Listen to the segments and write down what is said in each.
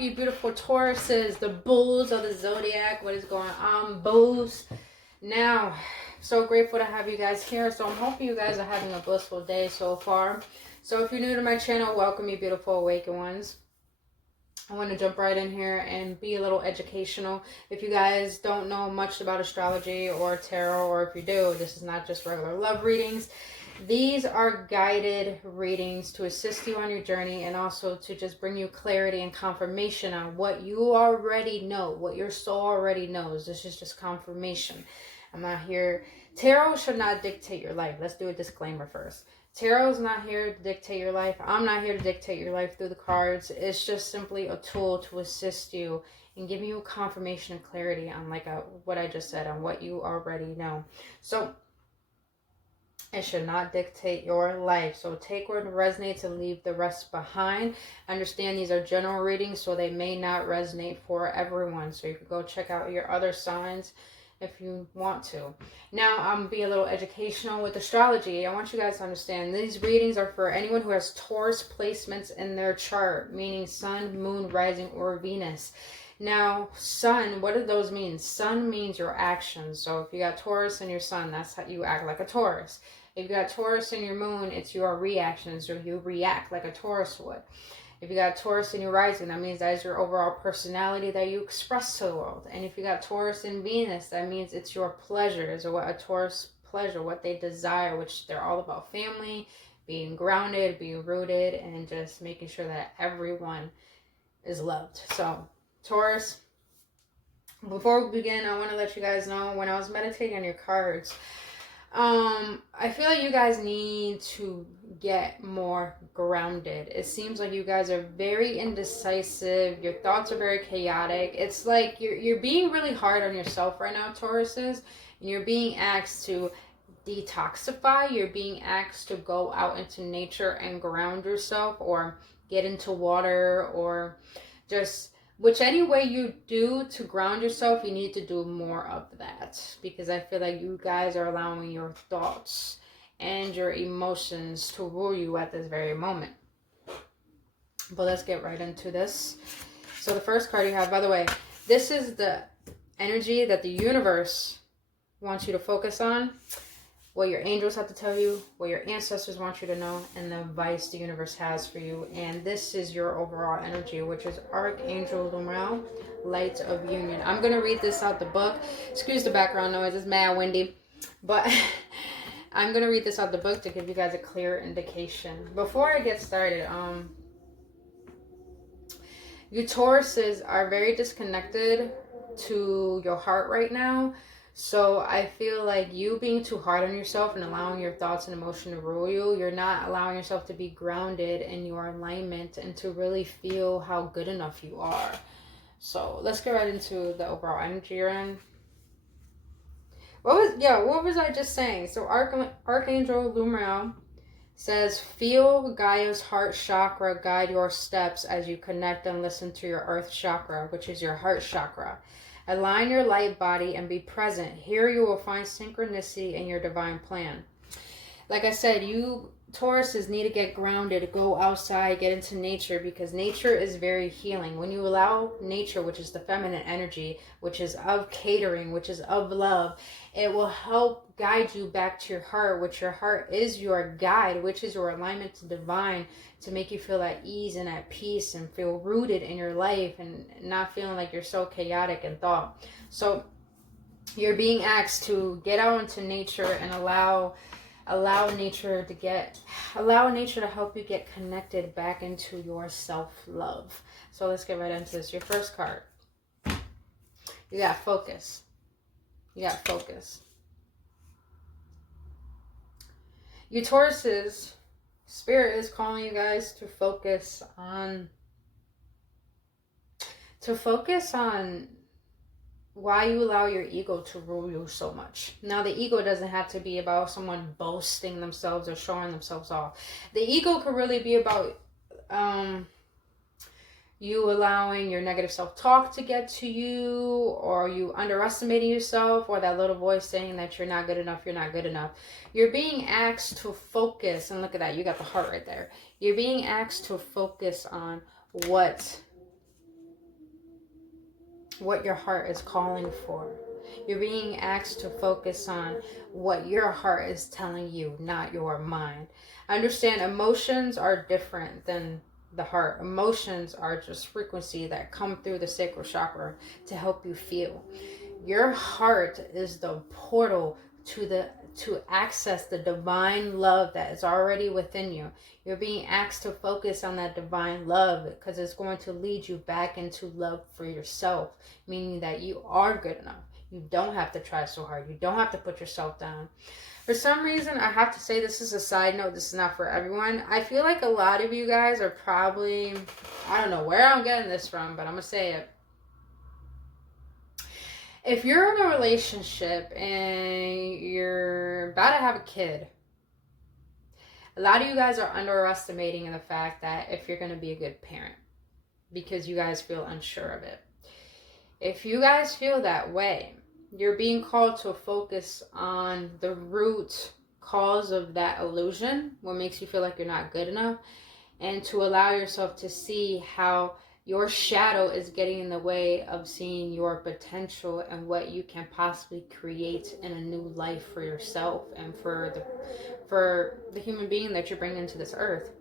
up, you beautiful Tauruses, the bulls of the zodiac? What is going on, bulls? Now, so grateful to have you guys here. So I'm hoping you guys are having a blissful day so far. So if you're new to my channel, welcome, you beautiful awakened ones. I want to jump right in here and be a little educational. If you guys don't know much about astrology or tarot, or if you do, this is not just regular love readings. These are guided readings to assist you on your journey, and also to just bring you clarity and confirmation on what you already know, what your soul already knows. This is just confirmation. I'm not here. Tarot should not dictate your life. Let's do a disclaimer first. Tarot is not here to dictate your life. I'm not here to dictate your life through the cards. It's just simply a tool to assist you and give you confirmation and clarity on what I just said, on what you already know. So it should not dictate your life. So take what resonates and leave the rest behind. Understand these are general readings, so they may not resonate for everyone. So you can go check out your other signs if you want to. Now, I'm going to be a little educational with astrology. I want you guys to understand these readings are for anyone who has Taurus placements in their chart, meaning Sun, Moon, Rising, or Venus. Now, Sun, what do those mean? Sun means your actions. So if you got Taurus in your Sun, that's how you act like a Taurus. If you got Taurus in your Moon, it's your reactions, or you react like a Taurus would. If you got Taurus in your rising, that means that is your overall personality that you express to the world. And if you got Taurus in Venus, that means it's your pleasures, or what a Taurus pleasure, what they desire, which they're all about family, being grounded, being rooted, and just making sure that everyone is loved. So, Taurus, before we begin, I want to let you guys know, when I was meditating on your cards, I feel like you guys need to get more grounded. It seems like you guys are very indecisive. Your thoughts are very chaotic. It's like you're being really hard on yourself right now, Tauruses, and you're being asked to detoxify. You're being asked to go out into nature and ground yourself, or get into water, or just which any way you do to ground yourself, you need to do more of that, because I feel like you guys are allowing your thoughts and your emotions to rule you at this very moment. But let's get right into this. So the first card you have, by the way, this is the energy that the universe wants you to focus on, what your angels have to tell you, what your ancestors want you to know, and the advice the universe has for you. And this is your overall energy, which is Archangel Lumiere, Light of Union. I'm going to read this out the book. Excuse the background noise, it's mad windy. But I'm going to read this out the book to give you guys a clear indication. Before I get started, you Tauruses are very disconnected to your heart right now. So I feel like you being too hard on yourself and allowing your thoughts and emotion to rule you, you're not allowing yourself to be grounded in your alignment and to really feel how good enough you are. So let's get right into the overall energy you're in. What was I just saying? So Archangel Lumiere says, feel Gaia's heart chakra guide your steps as you connect and listen to your earth chakra, which is your heart chakra. Align your light body and be present. Here you will find synchronicity in your divine plan. Like I said, you Tauruses need to get grounded, go outside, get into nature, because nature is very healing. When you allow nature, which is the feminine energy, which is of catering, which is of love, it will help guide you back to your heart, which your heart is your guide, which is your alignment to divine, to make you feel at ease and at peace and feel rooted in your life and not feeling like you're so chaotic in thought. So you're being asked to get out into nature and allow nature to help you get connected back into your self-love. So let's get right into this. Your first card, you got focus. You Tauruses, Spirit is calling you guys to focus on why you allow your ego to rule you so much. Now, the ego doesn't have to be about someone boasting themselves or showing themselves off. The ego could really be about you allowing your negative self-talk to get to you, or you underestimating yourself, or that little voice saying that you're not good enough. You're being asked to focus, and look at that, you got the heart right there. You're being asked to focus on what what your heart is calling for. You're being asked to focus on what your heart is telling you, not your mind. Understand, emotions are different than the heart. Emotions are just frequency that come through the sacral chakra to help you feel. Your heart is the portal to access the divine love that is already within you. You're being asked to focus on that divine love because it's going to lead you back into love for yourself, meaning that you are good enough. You don't have to try so hard. You don't have to put yourself down. For some reason, I have to say, this is a side note, this is not for everyone. I feel like a lot of you guys are probably, I don't know where I'm getting this from, but I'm going to say it. If you're in a relationship and you're about to have a kid, a lot of you guys are underestimating the fact that if you're going to be a good parent because you guys feel unsure of it. If you guys feel that way, you're being called to focus on the root cause of that illusion, what makes you feel like you're not good enough, and to allow yourself to see how your shadow is getting in the way of seeing your potential and what you can possibly create in a new life for yourself and for the human being that you're bringing into this earth.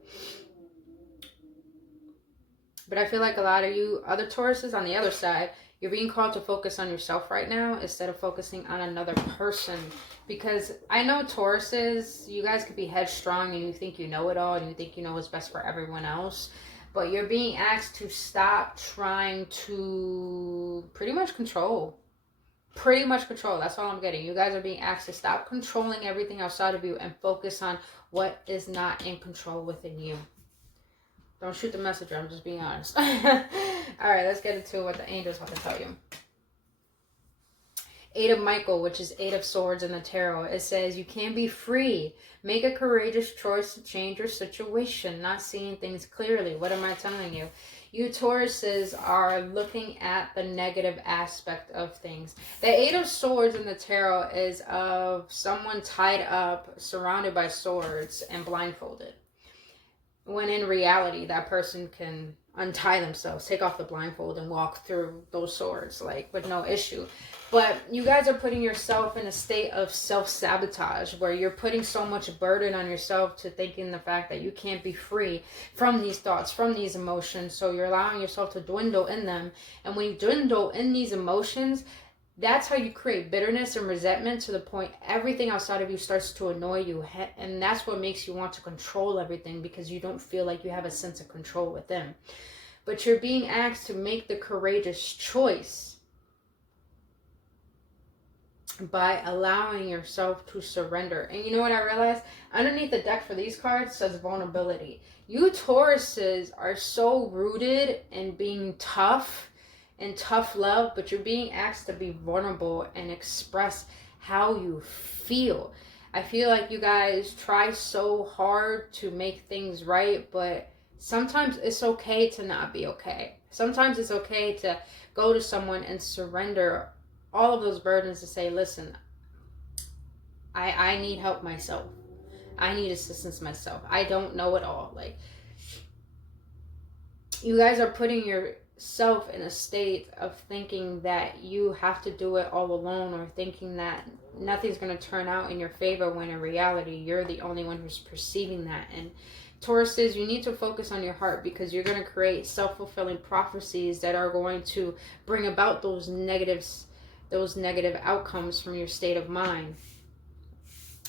But I feel like a lot of you other Tauruses on the other side, you're being called to focus on yourself right now instead of focusing on another person. Because I know Tauruses, you guys could be headstrong and you think you know it all and you think you know what's best for everyone else. But you're being asked to stop trying to pretty much control. Pretty much control. That's all I'm getting. You guys are being asked to stop controlling everything outside of you and focus on what is not in control within you. Don't shoot the messenger. I'm just being honest. All right, let's get into what the angels want to tell you. Eight of Michael, which is Eight of Swords in the tarot. It says you can be free. Make a courageous choice to change your situation. Not seeing things clearly. What am I telling you? You Tauruses are looking at the negative aspect of things. The Eight of Swords in the tarot is of someone tied up, surrounded by swords, and blindfolded. When in reality, that person can untie themselves, take off the blindfold, and walk through those swords, like, with no issue. But you guys are putting yourself in a state of self-sabotage, where you're putting so much burden on yourself to thinking the fact that you can't be free from these thoughts, from these emotions. So you're allowing yourself to dwindle in them. And when you dwindle in these emotions, that's how you create bitterness and resentment to the point everything outside of you starts to annoy you. And that's what makes you want to control everything, because you don't feel like you have a sense of control within. But you're being asked to make the courageous choice by allowing yourself to surrender. And you know what I realized? Underneath the deck for these cards says vulnerability. You Tauruses are so rooted in being tough and tough love, but you're being asked to be vulnerable and express how you feel. I feel like you guys try so hard to make things right, but sometimes it's okay to not be okay. Sometimes it's okay to go to someone and surrender all of those burdens to say, listen, I need help myself. I need assistance myself. I don't know it all. Like, you guys are putting yourself in a state of thinking that you have to do it all alone, or thinking that nothing's going to turn out in your favor, when in reality you're the only one who's perceiving that. And Tauruses, you need to focus on your heart, because you're going to create self-fulfilling prophecies that are going to bring about those negative outcomes from your state of mind.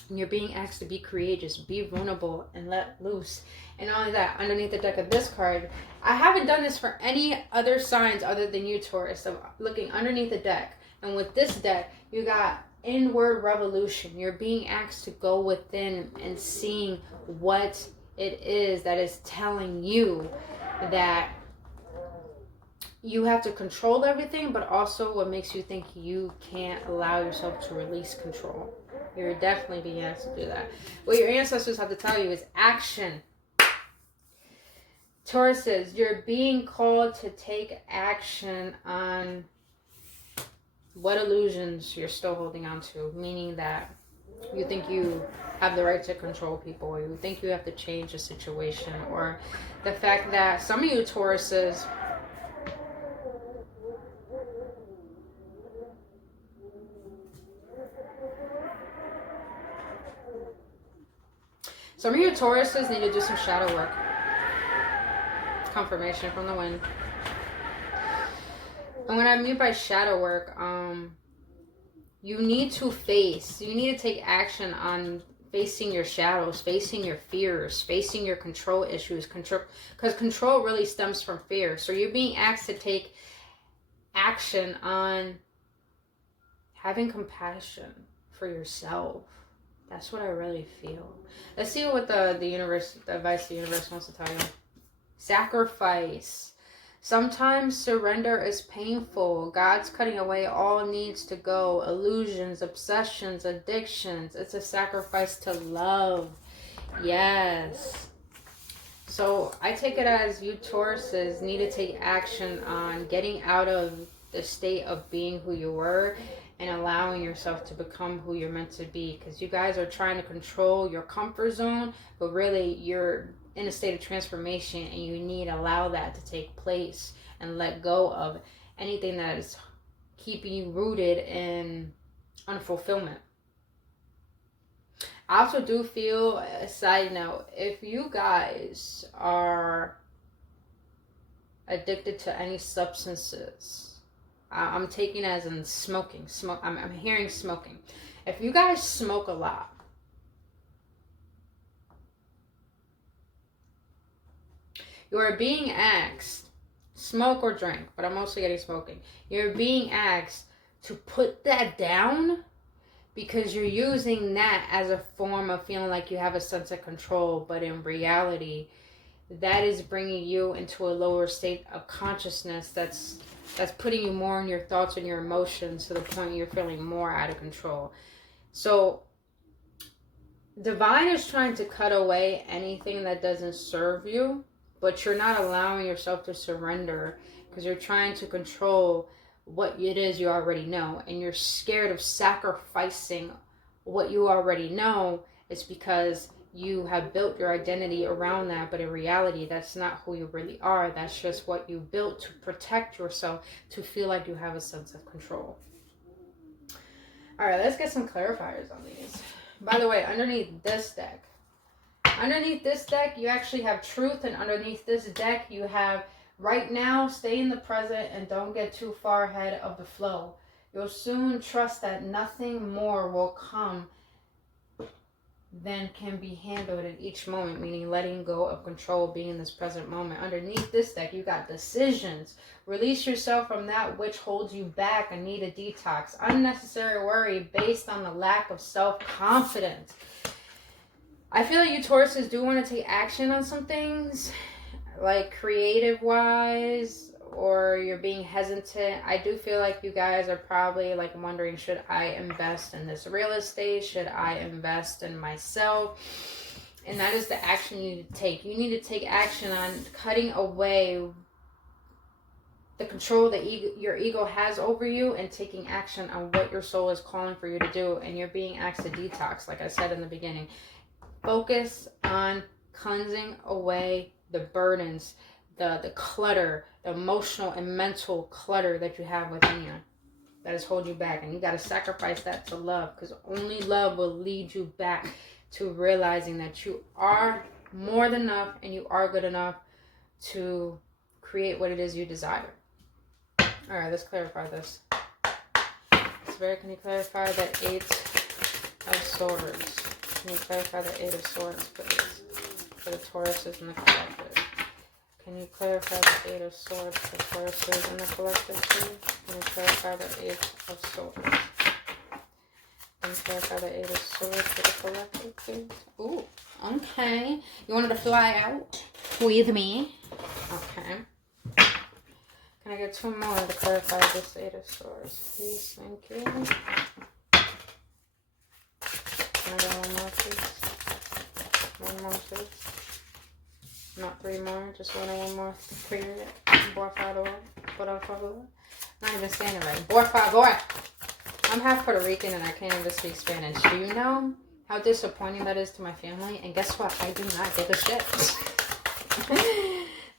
And you're being asked to be courageous, be vulnerable, and let loose. And not only that, underneath the deck of this card, I haven't done this for any other signs other than you, Taurus. So looking underneath the deck, and with this deck, you got inward revolution. You're being asked to go within and seeing what it is that is telling you that you have to control everything, but also what makes you think you can't allow yourself to release control. You're definitely being asked to do that. What your ancestors have to tell you is action. Tauruses, you're being called to take action on what illusions you're still holding on to, meaning that you think you have the right to control people, or you think you have to change a situation, or the fact that some of you Tauruses, Some of your Tauruses need to do some shadow work. Confirmation from the wind. And what I mean by shadow work, you need to take action on facing your shadows, facing your fears, facing your control issues, because control really stems from fear. So you're being asked to take action on having compassion for yourself. That's what I really feel. Let's see what the advice the universe wants to tell you. Sacrifice. Sometimes surrender is painful. God's cutting away all needs to go. Illusions, obsessions, addictions. It's a sacrifice to love. Yes. So I take it as you Tauruses need to take action on getting out of the state of being who you were and allowing yourself to become who you're meant to be. Because you guys are trying to control your comfort zone, but really you're in a state of transformation, and you need to allow that to take place and let go of anything that is keeping you rooted in unfulfillment. I also do feel, a side note, if you guys are addicted to any substances, I'm taking as in smoking. I'm hearing smoking. If you guys smoke a lot, you are being asked, smoke or drink, but I'm mostly getting smoking. You're being asked to put that down because you're using that as a form of feeling like you have a sense of control. But in reality, that is bringing you into a lower state of consciousness that's putting you more in your thoughts and your emotions to the point you're feeling more out of control. So Divine is trying to cut away anything that doesn't serve you, but you're not allowing yourself to surrender because you're trying to control what it is you already know. And you're scared of sacrificing what you already know. It's because you have built your identity around that. But in reality, that's not who you really are. That's just what you built to protect yourself, to feel like you have a sense of control. All right, let's get some clarifiers on these. By the way, underneath this deck, you actually have truth, and underneath this deck, you have right now, stay in the present and don't get too far ahead of the flow. You'll soon trust that nothing more will come than can be handled at each moment, meaning letting go of control, being in this present moment. Underneath this deck, you got decisions. Release yourself from that which holds you back and need a detox. Unnecessary worry based on the lack of self-confidence. I feel like you Tauruses do want to take action on some things, like creative-wise, or you're being hesitant. I do feel like you guys are probably like wondering, should I invest in this real estate? Should I invest in myself? And that is the action you need to take. You need to take action on cutting away the control that your ego has over you and taking action on what your soul is calling for you to do. And you're being asked to detox, like I said in the beginning. Focus on cleansing away the burdens, the clutter, the emotional and mental clutter that you have within you that has held you back. And you got to sacrifice that to love, because only love will lead you back to realizing that you are more than enough and you are good enough to create what it is you desire. All right, let's clarify this. Spirit, can you clarify the 8 of Swords? Can you clarify the 8 of Swords, please? For the Tauruses and the Collective. Can you clarify the 8 of Swords for Tauruses and the Collective, please? Can you clarify the 8 of Swords? Can you clarify the 8 of Swords for the Collective, please? Ooh, okay. You wanted to fly out with me? Okay. Can I get 2 more to clarify this 8 of Swords, please? Thank you. Can I get 1 more, please? 1 more, please. Not 3 more, just 1 more. Period. Por favor. Por favor. Not even saying it right. Por favor. I'm half Puerto Rican and I can't even speak Spanish. Do you know how disappointing that is to my family? And guess what? I do not give a shit.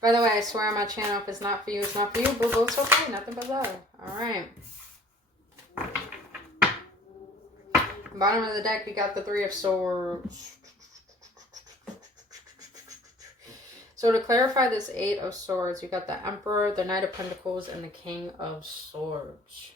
By the way, I swear on my channel, if it's not for you, it's not for you. Boo-boo, it's okay. Nothing but love. Alright. Bottom of the deck, we got the 3 of Swords. So to clarify this Eight of Swords, you got the Emperor, the Knight of Pentacles, and the King of Swords.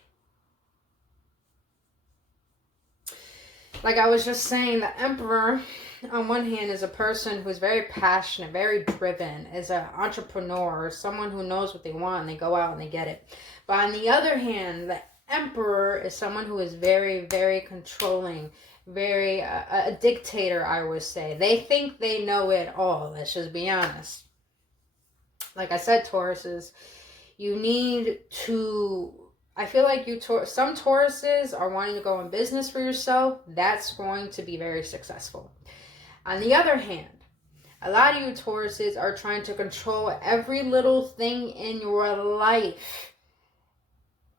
Like I was just saying, the Emperor, on one hand, is a person who's very passionate, very driven, is an entrepreneur, someone who knows what they want and they go out and they get it. But on the other hand, the Emperor is someone who is very, very controlling, very a dictator, I would say. They think they know it all. Let's just be honest. Like I said, Tauruses, you need to... I feel like some Tauruses are wanting to go in business for yourself. That's going to be very successful. On the other hand, a lot of you Tauruses are trying to control every little thing in your life.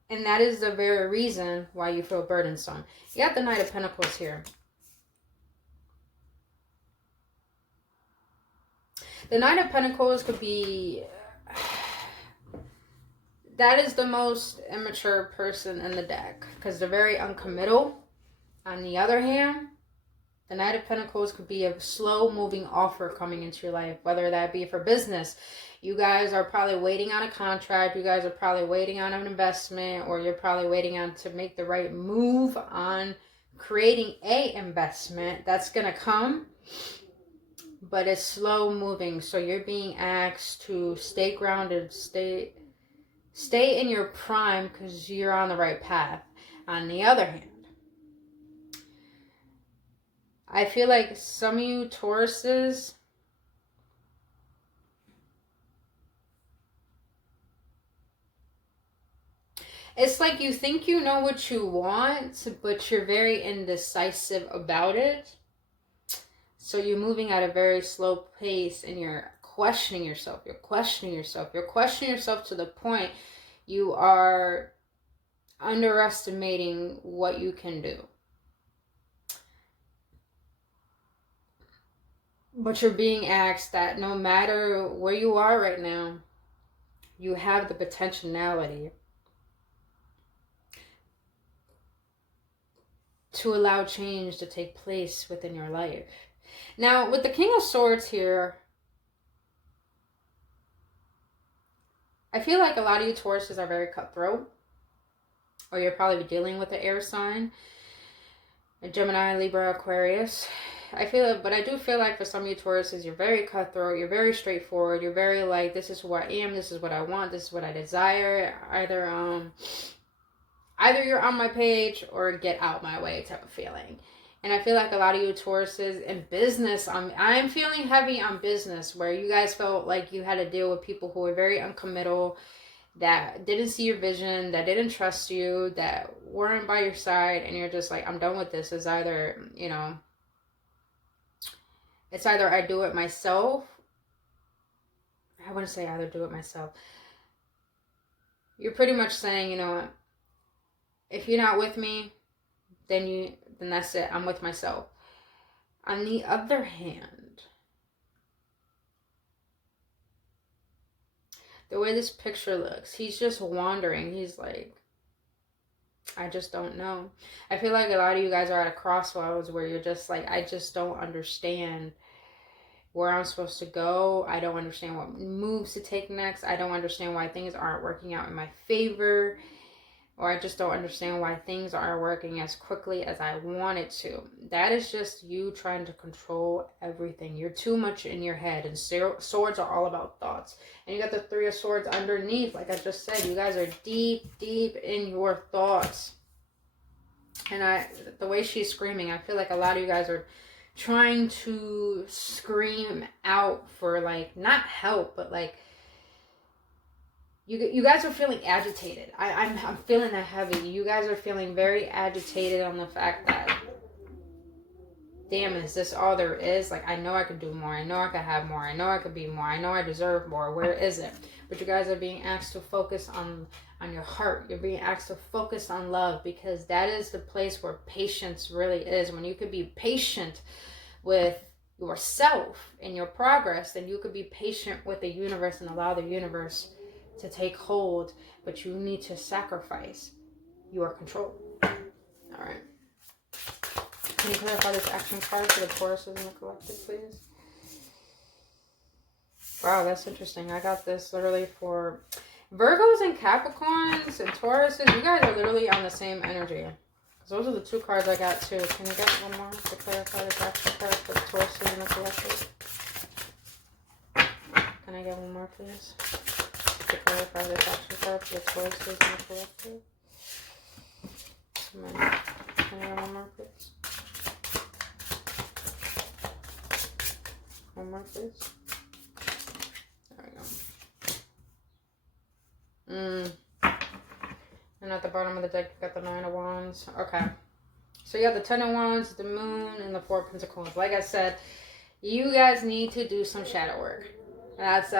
And that is the very reason why you feel burdensome. You got the Knight of Pentacles here. The Knight of Pentacles could be... That is the most immature person in the deck, because they're very uncommittal. On the other hand, the Knight of Pentacles could be a slow-moving offer coming into your life, whether that be for business. You guys are probably waiting on a contract. You guys are probably waiting on an investment, or you're probably waiting on to make the right move on creating a investment. That's going to come, but it's slow-moving. So you're being asked to stay grounded, stay in your prime, because you're on the right path. On the other hand, I feel like some of you Tauruses, it's like you think you know what you want, but you're very indecisive about it. So you're moving at a very slow pace and you're questioning yourself. You're questioning yourself. You're questioning yourself to the point you are underestimating what you can do. But you're being asked that no matter where you are right now, you have the potentiality to allow change to take place within your life. Now, with the King of Swords here, I feel like a lot of you Tauruses are very cutthroat, or you're probably dealing with an air sign, a Gemini, Libra, Aquarius. But I do feel like for some of you Tauruses, you're very cutthroat, you're very straightforward, you're very like, this is who I am, this is what I want, this is what I desire. Either you're on my page or get out my way type of feeling. And I feel like a lot of you Tauruses in business, I'm feeling heavy on business, where you guys felt like you had to deal with people who were very uncommittal, that didn't see your vision, that didn't trust you, that weren't by your side, and you're just like, I'm done with this. It's either, it's either I do it myself. I wouldn't say either do it myself. You're pretty much saying, you know what, if you're not with me, then that's it. I'm with myself. On the other hand, the way this picture looks, he's just wandering. He's like, I just don't know. I feel like a lot of you guys are at a crossroads where you're just like, I just don't understand where I'm supposed to go. I don't understand what moves to take next. I don't understand why things aren't working out in my favor. Or I just don't understand why things aren't working as quickly as I want it to. That is just you trying to control everything. You're too much in your head. And swords are all about thoughts. And you got the Three of Swords underneath. Like I just said, you guys are deep, deep in your thoughts. And the way she's screaming, I feel like a lot of you guys are trying to scream out for, like, not help, but like, You guys are feeling agitated. I'm feeling that heavy. You guys are feeling very agitated on the fact that, damn, is this all there is? Like, I know I could do more. I know I could have more. I know I could be more. I know I deserve more. Where is it? But you guys are being asked to focus on your heart. You're being asked to focus on love, because that is the place where patience really is. When you could be patient with yourself and your progress, then you could be patient with the universe and allow the universe to take hold, but you need to sacrifice your control. All right. Can you clarify this action card for the Tauruses in the collective, please? Wow, that's interesting. I got this literally for Virgos and Capricorns and Tauruses. You guys are literally on the same energy. Those are the 2 cards I got too. Can you get one more to clarify the action card for the Tauruses and the Collective? Can I get one more, please? To clarify the action card for the Tauruses and the Collective? Can I get one more, please? One more, please. There we go. And at the bottom of the deck, you got the 9 of Wands. Okay. So you got the 10 of Wands, the Moon, and the 4 of Pentacles. Like I said, you guys need to do some shadow work. That's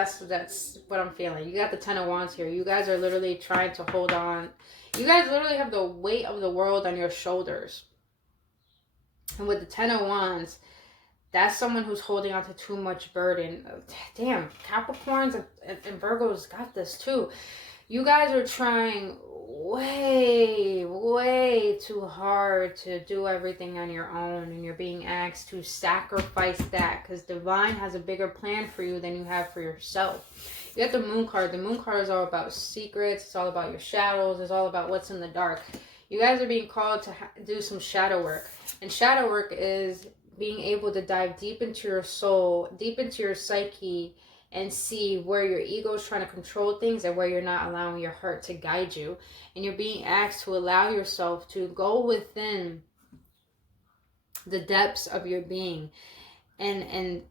what I'm feeling. You got the 10 of Wands here. You guys are literally trying to hold on. You guys literally have the weight of the world on your shoulders. And with the 10 of Wands, that's someone who's holding on to too much burden. Damn, Capricorns and Virgos got this too. You guys are trying way too hard to do everything on your own, and you're being asked to sacrifice that because Divine has a bigger plan for you than you have for yourself. You got the Moon card. The Moon card is all about secrets. It's all about your shadows. It's all about what's in the dark. You guys are being called to do some shadow work, and shadow work is being able to dive deep into your soul, deep into your psyche, and see where your ego is trying to control things and where you're not allowing your heart to guide you. And you're being asked to allow yourself to go within the depths of your being. And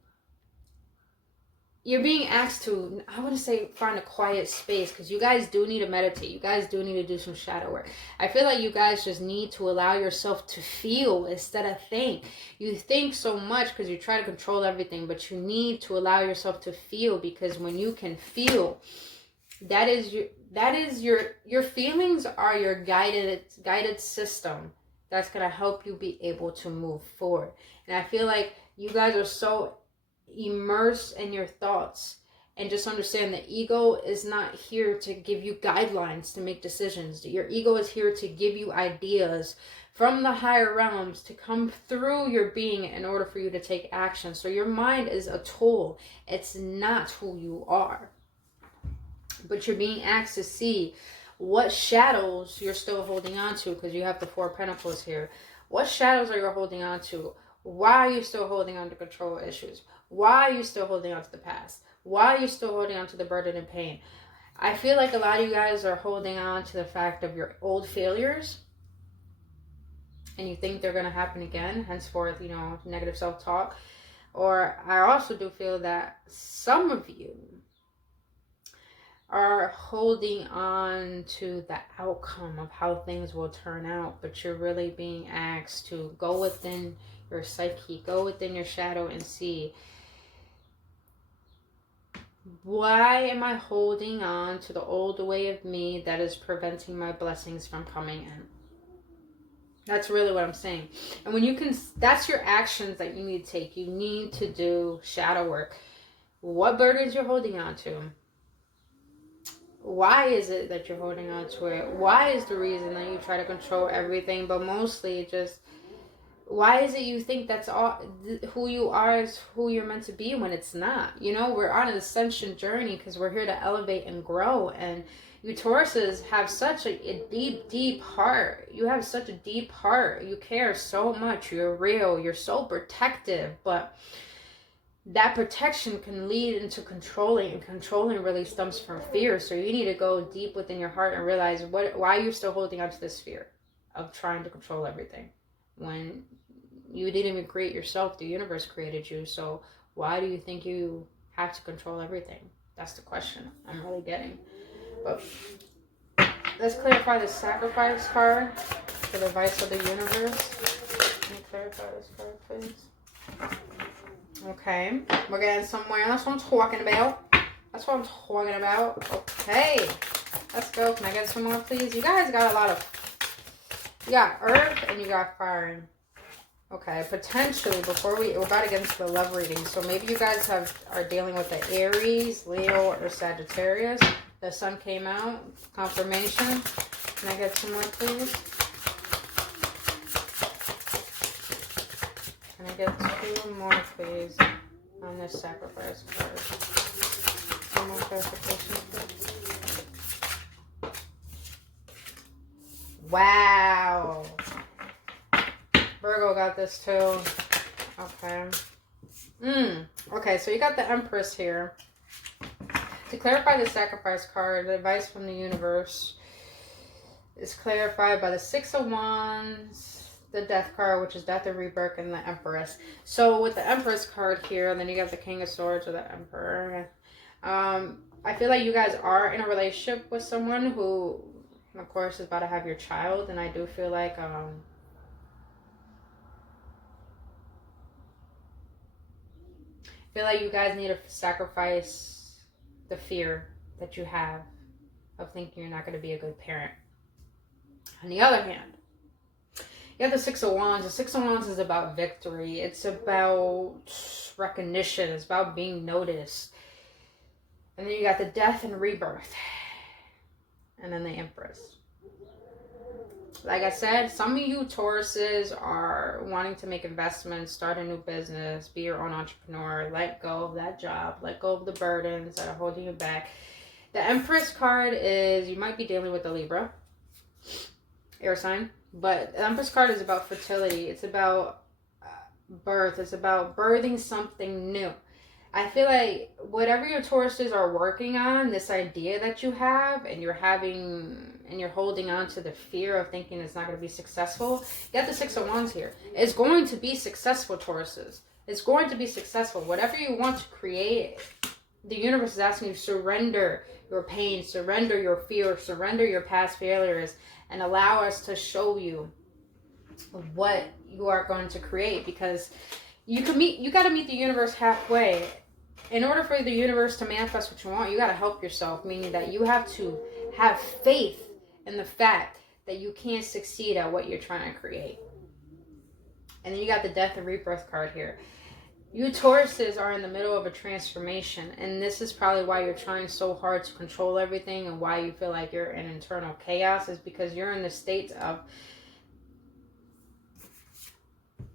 you're being asked to, I want to say, find a quiet space, because you guys do need to meditate. You guys do need to do some shadow work. I feel like you guys just need to allow yourself to feel instead of think. You think so much because you try to control everything, but you need to allow yourself to feel, because when you can feel, your feelings are your guided system that's going to help you be able to move forward. And I feel like you guys are so immerse in your thoughts, and just understand the ego is not here to give you guidelines to make decisions. Your ego is here to give you ideas from the higher realms to come through your being in order for you to take action. So your mind is a tool. It's not who you are. But you're being asked to see what shadows you're still holding on to, because you have the 4 of Pentacles here. What shadows are you holding on to? Why are you still holding on to control issues? Why are you still holding on to the past? Why are you still holding on to the burden and pain? I feel like a lot of you guys are holding on to the fact of your old failures, and you think they're going to happen again, henceforth, negative self-talk. Or I also do feel that some of you are holding on to the outcome of how things will turn out, but you're really being asked to go within your psyche, go within your shadow, and see, why am I holding on to the old way of me that is preventing my blessings from coming in? That's really what I'm saying. And when you can, that's your actions that you need to take. You need to do shadow work. What burdens you're holding on to? Why is it that you're holding on to it? Why is the reason that you try to control everything? But mostly just, why is it you think that's all who you are is who you're meant to be when it's not? We're on an ascension journey because we're here to elevate and grow. And you Tauruses have such a deep heart. You have such a deep heart. You care so much. You're real. You're so protective. But that protection can lead into controlling, and controlling really stems from fear. So you need to go deep within your heart and realize why you're still holding on to this fear of trying to control everything. When you didn't even create yourself, the universe created you. So why do you think you have to control everything? That's the question I'm really getting. But let's clarify the Sacrifice card for the Vice of the Universe. Can you clarify this card, please? Okay, we're getting somewhere. That's what I'm talking about. Okay, let's go. Can I get some more, please? You guys got a lot of... You got Earth and you got Fire. Okay, potentially, we're about to get into the love reading. So maybe you guys are dealing with the Aries, Leo, or Sagittarius. The Sun came out. Confirmation. Can I get some more, please? Can I get 2 more, please? on this sacrifice card. One more clarification, please. Wow. Virgo got this too. Okay. Okay, so you got the Empress here. To clarify the sacrifice card, the advice from the universe is clarified by the Six of Wands, the Death card, which is Death and Rebirth, and the Empress. So with the Empress card here, and then you got the King of Swords or the Emperor. I feel like you guys are in a relationship with someone who, of course, is about to have your child, and I do feel like you guys need to sacrifice the fear that you have of thinking you're not going to be a good parent. On the other hand, you have the Six of Wands. The Six of Wands is about victory. It's about recognition. It's about being noticed. And then you got the Death and Rebirth. And then the Empress. Like I said, some of you Tauruses are wanting to make investments, start a new business, be your own entrepreneur, let go of that job, let go of the burdens that are holding you back. The Empress card is, you might be dealing with a Libra, air sign, but the Empress card is about fertility. It's about birth. It's about birthing something new. I feel like whatever your Tauruses are working on, this idea that you have, and you're holding on to the fear of thinking it's not going to be successful. You have the Six of Wands here. It's going to be successful, Tauruses. It's going to be successful. Whatever you want to create, the universe is asking you to surrender your pain, surrender your fear, surrender your past failures, and allow us to show you what you are going to create, because you got to meet the universe halfway. In order for the universe to manifest what you want, you got to help yourself, meaning that you have to have faith in the fact that you can't succeed at what you're trying to create. And then you got the Death and Rebirth card here. You Tauruses are in the middle of a transformation, and this is probably why you're trying so hard to control everything, and why you feel like you're in internal chaos, is because you're in the state of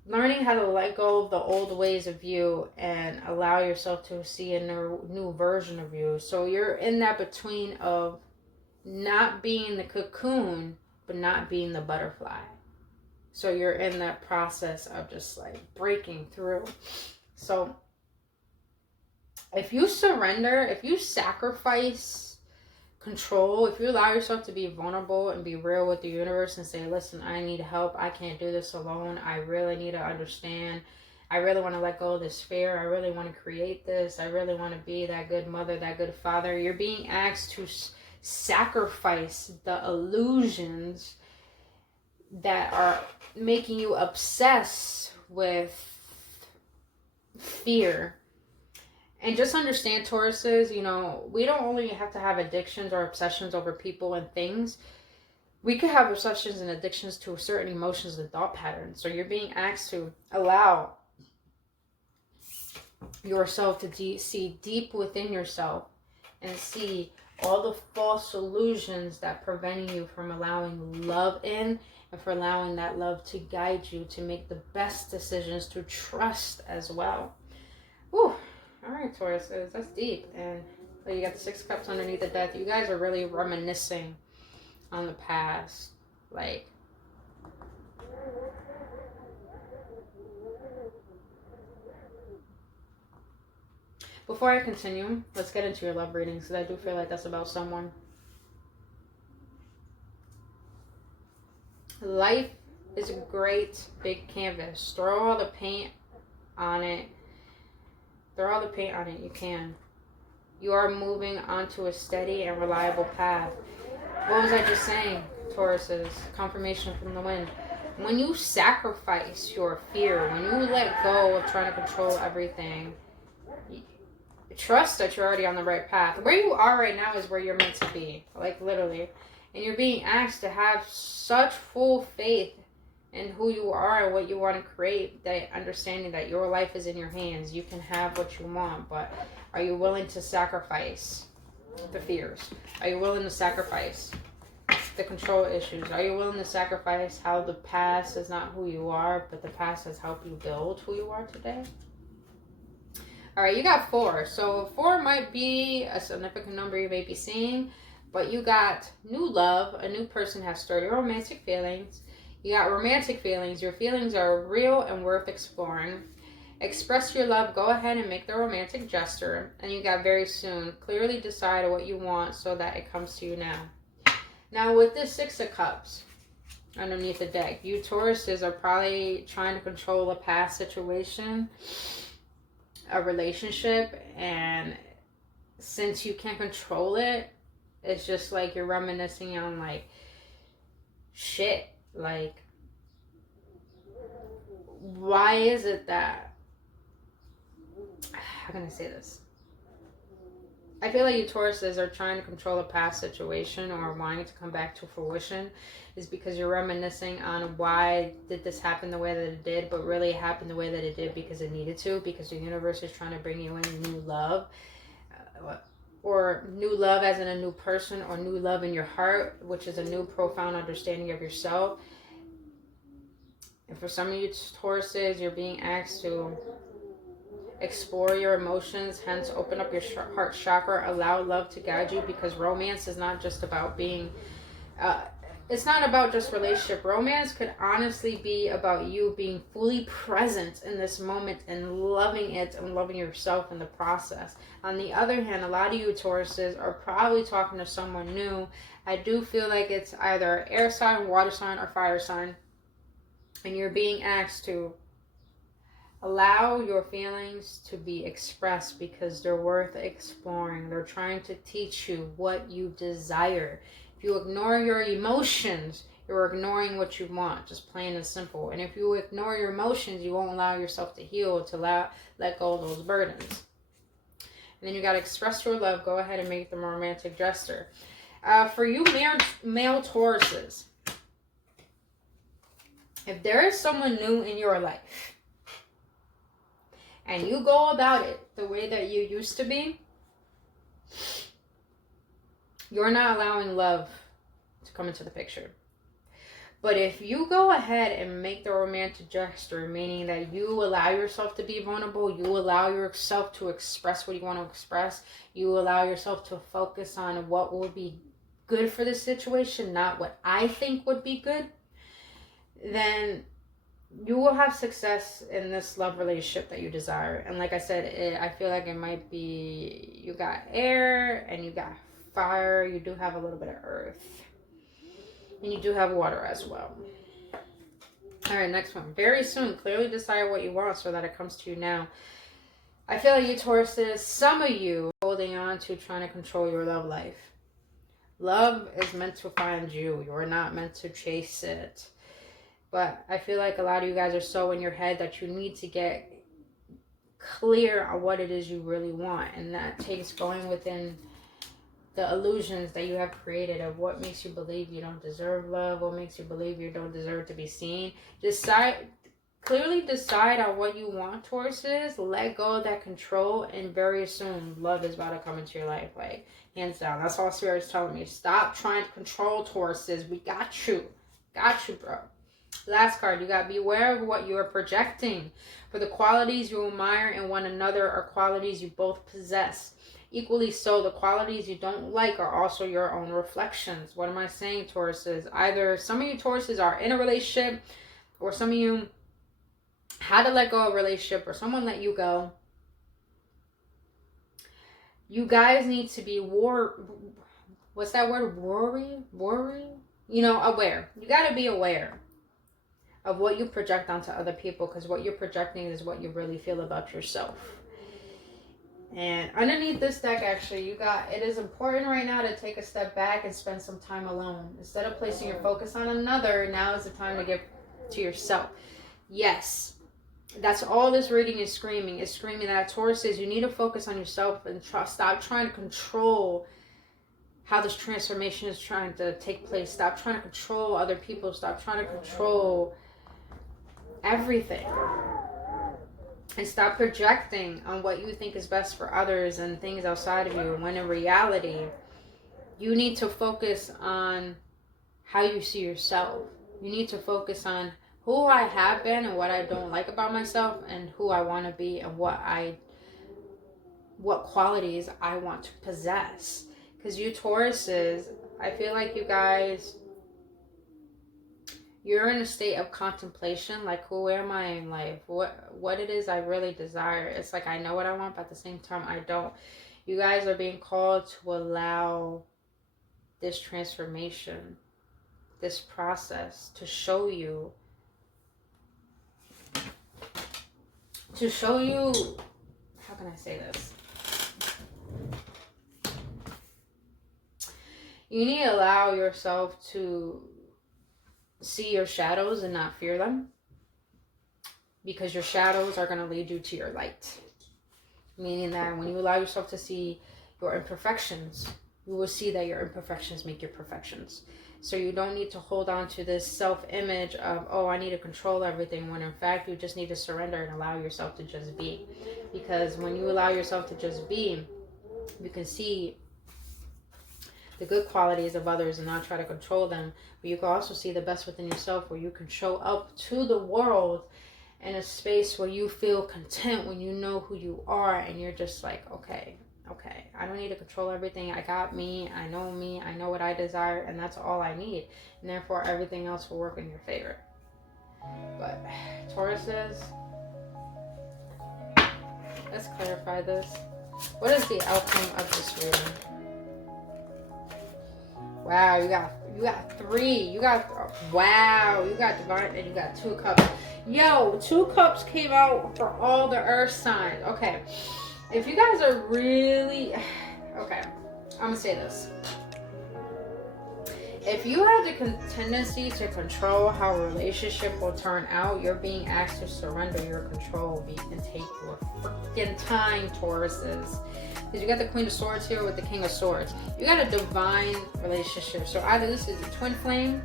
learning how to let go of the old ways of you and allow yourself to see a new version of you. So you're in that between of not being the cocoon, but not being the butterfly. So you're in that process of just like breaking through. So if you surrender, if you sacrifice control, if you allow yourself to be vulnerable and be real with the universe and say, listen, I need help. I can't do this alone. I really need to understand. I really want to let go of this fear. I really want to create this. I really want to be that good mother, that good father. You're being asked to sacrifice the illusions that are making you obsess with fear. And just understand, Tauruses, we don't only have to have addictions or obsessions over people and things. We could have obsessions and addictions to certain emotions and thought patterns. So you're being asked to allow yourself to see deep within yourself and see all the false illusions that preventing you from allowing love in, and for allowing that love to guide you to make the best decisions, to trust as well. Whew. All right, Tauruses, that's deep. And you got the Six Cups underneath the Death. You guys are really reminiscing on the past. Like, before I continue, let's get into your love readings, because I do feel like that's about someone. Life is a great big canvas. Throw all the paint on it. Throw all the paint on it you can. You are moving onto a steady and reliable path. What was I just saying, Tauruses? Confirmation from the wind. When you sacrifice your fear, when you let go of trying to control everything, trust that you're already on the right path. Where you are right now is where you're meant to be. Like, literally. And you're being asked to have such full faith in who you are and what you want to create, that understanding that your life is in your hands. You can have what you want, but are you willing to sacrifice the fears? Are you willing to sacrifice the control issues? Are you willing to sacrifice how the past is not who you are, but the past has helped you build who you are today? All right, you got 4. So 4 might be a significant number you may be seeing, but you got new love. A new person has sturdy romantic feelings. You got romantic feelings. Your feelings are real and worth exploring. Express your love. Go ahead and make the romantic gesture. And you got very soon. Clearly decide what you want so that it comes to you now. Now with this 6 of Cups underneath the deck, you Tauruses are probably trying to control a past situation, a relationship, and since you can't control it, it's just like you're reminiscing on like shit. Like, why is it that, how can I say this? I feel like you Tauruses are trying to control a past situation or wanting to come back to fruition is because you're reminiscing on why did this happen the way that it did, but really it happened the way that it did because it needed to, because the universe is trying to bring you in new love, or new love as in a new person, or new love in your heart, which is a new profound understanding of yourself. And for some of you Tauruses, you're being asked to explore your emotions, hence open up your heart chakra, allow love to guide you, because romance is not just about being, it's not about just relationship. Romance could honestly be about you being fully present in this moment and loving it and loving yourself in the process. On the other hand, a lot of you Tauruses are probably talking to someone new. I do feel like it's either air sign, water sign, or fire sign, and you're being asked to allow your feelings to be expressed because they're worth exploring. They're trying to teach you what you desire. If you ignore your emotions, you're ignoring what you want, just plain and simple. And if you ignore your emotions, you won't allow yourself to heal, to let go of those burdens. And then you got to express your love. Go ahead and make them a romantic gesture. For you male Tauruses, if there is someone new in your life, and you go about it the way that you used to be, you're not allowing love to come into the picture. But if you go ahead and make the romantic gesture, meaning that you allow yourself to be vulnerable, you allow yourself to express what you want to express, you allow yourself to focus on what will be good for the situation, not what I think would be good, then you will have success in this love relationship that you desire. And like I said, I feel like it might be, you got air and you got fire. You do have a little bit of earth. And you do have water as well. All right, next one. Very soon, clearly decide what you want so that it comes to you now. I feel like you Tauruses, some of you holding on to trying to control your love life. Love is meant to find you. You're not meant to chase it. But I feel like a lot of you guys are so in your head that you need to get clear on what it is you really want. And that takes going within the illusions that you have created of what makes you believe you don't deserve love, what makes you believe you don't deserve to be seen. Clearly decide on what you want, Tauruses. Let go of that control, and very soon love is about to come into your life. Like, hands down. That's all Spirit's telling me. Stop trying to control, Tauruses. We got you. Got you, bro. Last card, you got beware of what you are projecting. For the qualities you admire in one another are qualities you both possess. Equally so, the qualities you don't like are also your own reflections. What am I saying, Tauruses? Either some of you Tauruses are in a relationship, or some of you had to let go of a relationship, or someone let you go. You guys need to be what's that word? Worry? You know, aware. You got to be aware of what you project onto other people, because what you're projecting is what you really feel about yourself. And underneath this deck, actually, you got, it is important right now to take a step back and spend some time alone. Instead of placing your focus on another, now is the time to give to yourself. Yes, that's all this reading is screaming. It's screaming that Tauruses, you need to focus on yourself and stop trying to control how this transformation is trying to take place. Stop trying to control other people. Stop trying to control everything. And stop projecting on what you think is best for others and things outside of you, when in reality, you need to focus on how you see yourself. You need to focus on who I have been and what I don't like about myself, and who I want to be and what I what qualities I want to possess. Because you Tauruses, I feel like you guys, you're in a state of contemplation, like, who am I in life? What it is I really desire. It's like I know what I want, but at the same time I don't. You guys are being called to allow this transformation, this process to show you, how can I say this? You need to allow yourself to see your shadows and not fear them, because your shadows are going to lead you to your light. Meaning that when you allow yourself to see your imperfections, you will see that your imperfections make your perfections. So you don't need to hold on to this self-image of, oh, I need to control everything, when in fact you just need to surrender and allow yourself to just be. Because when you allow yourself to just be, you can see the good qualities of others and not try to control them. But you can also see the best within yourself, where you can show up to the world in a space where you feel content, when you know who you are and you're just like, okay, I don't need to control everything. I got me, I know what I desire, and that's all I need. And therefore everything else will work in your favor. But Tauruses, let's clarify this. What is the outcome of this reading? Wow, you got 3. Wow, you got divine, and you got 2 cups. Yo, 2 cups came out for all the earth signs. Okay. If you guys are really, okay, I'm gonna say this. If you have the tendency to control how a relationship will turn out, you're being asked to surrender your control. You can take your freaking time, Tauruses. Because you got the Queen of Swords here with the King of Swords. You got a divine relationship. So either this is a twin flame,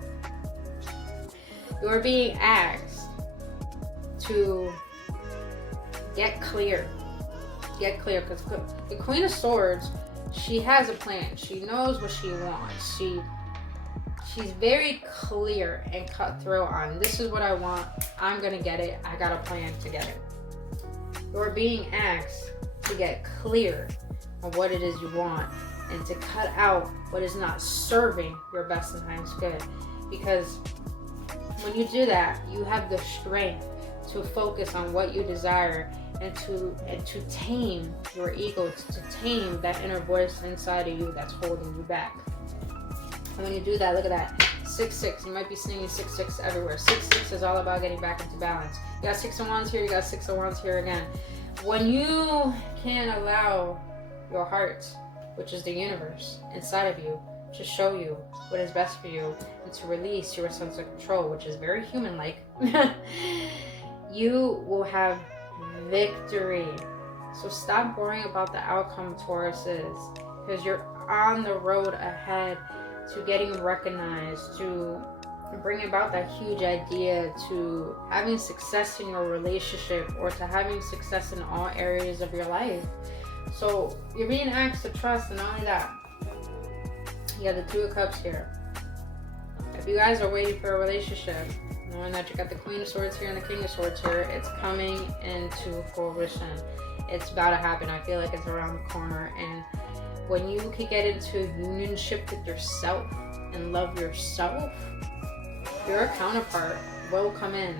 you're being asked to get clear. Because the Queen of Swords, she has a plan. She knows what she wants. She's very clear and cutthroat on, this is what I want, I'm gonna get it, I got a plan to get it. You're being asked to get clear on what it is you want and to cut out what is not serving your best and highest good. Because when you do that, you have the strength to focus on what you desire and to tame your ego, to tame that inner voice inside of you that's holding you back. And when you do that, look at that. 6-6. You might be seeing 6-6 everywhere. 6-6 is all about getting back into balance. You got 6 of Wands here, you got 6 of Wands here again. When you can allow your heart, which is the universe inside of you, to show you what is best for you and to release your sense of control, which is very human-like, you will have victory. So stop worrying about the outcome, Tauruses, because you're on the road ahead to getting recognized, to bring about that huge idea, to having success in your relationship, or to having success in all areas of your life. So you're being asked to trust, and not only that, you have the 2 of Cups here. If you guys are waiting for a relationship, knowing that you got the Queen of Swords here and the King of Swords here, it's coming into fruition. It's about to happen. I feel like it's around the corner. And when you can get into unionship with yourself and love yourself, your counterpart will come in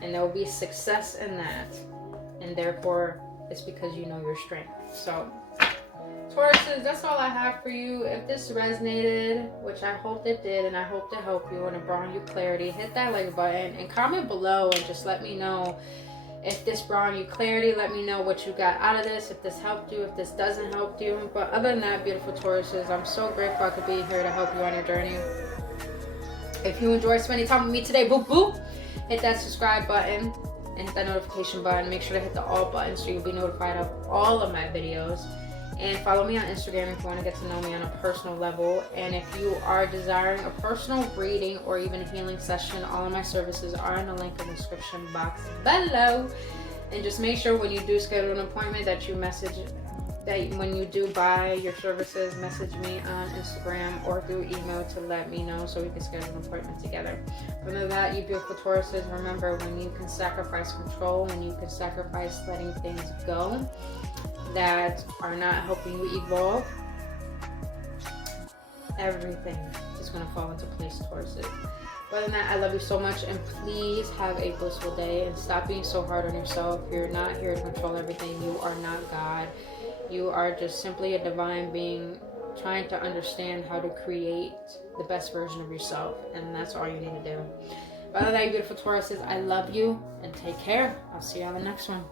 and there will be success in that. And therefore, it's because you know your strength. So, Tauruses, that's all I have for you. If this resonated, which I hope it did, and I hope to help you and it brought you clarity, hit that like button and comment below and just let me know if this brought you clarity. Let me know what you got out of this, if this helped you, if this doesn't help you. But other than that, beautiful Tauruses, I'm so grateful I could be here to help you on your journey. If you enjoyed spending time with me today, boop boop, hit that subscribe button and hit that notification button. Make sure to hit the all button so you'll be notified of all of my videos. And follow me on Instagram if you want to get to know me on a personal level. And if you are desiring a personal reading or even a healing session, all of my services are in the link in the description box below. And just make sure when you do schedule an appointment that you message that when you do buy your services, message me on Instagram or through email to let me know so we can schedule an appointment together. Other than that, you beautiful Tauruses, remember, when you can sacrifice control, when you can sacrifice letting things go that are not helping you evolve, everything is going to fall into place, Tauruses. Other than that, I love you so much, and please have a blissful day and stop being so hard on yourself. You're not here to control everything. You are not God. You are just simply a divine being trying to understand how to create the best version of yourself, and that's all you need to do. Other than that, you beautiful Tauruses, I love you and take care. I'll see you on the next one.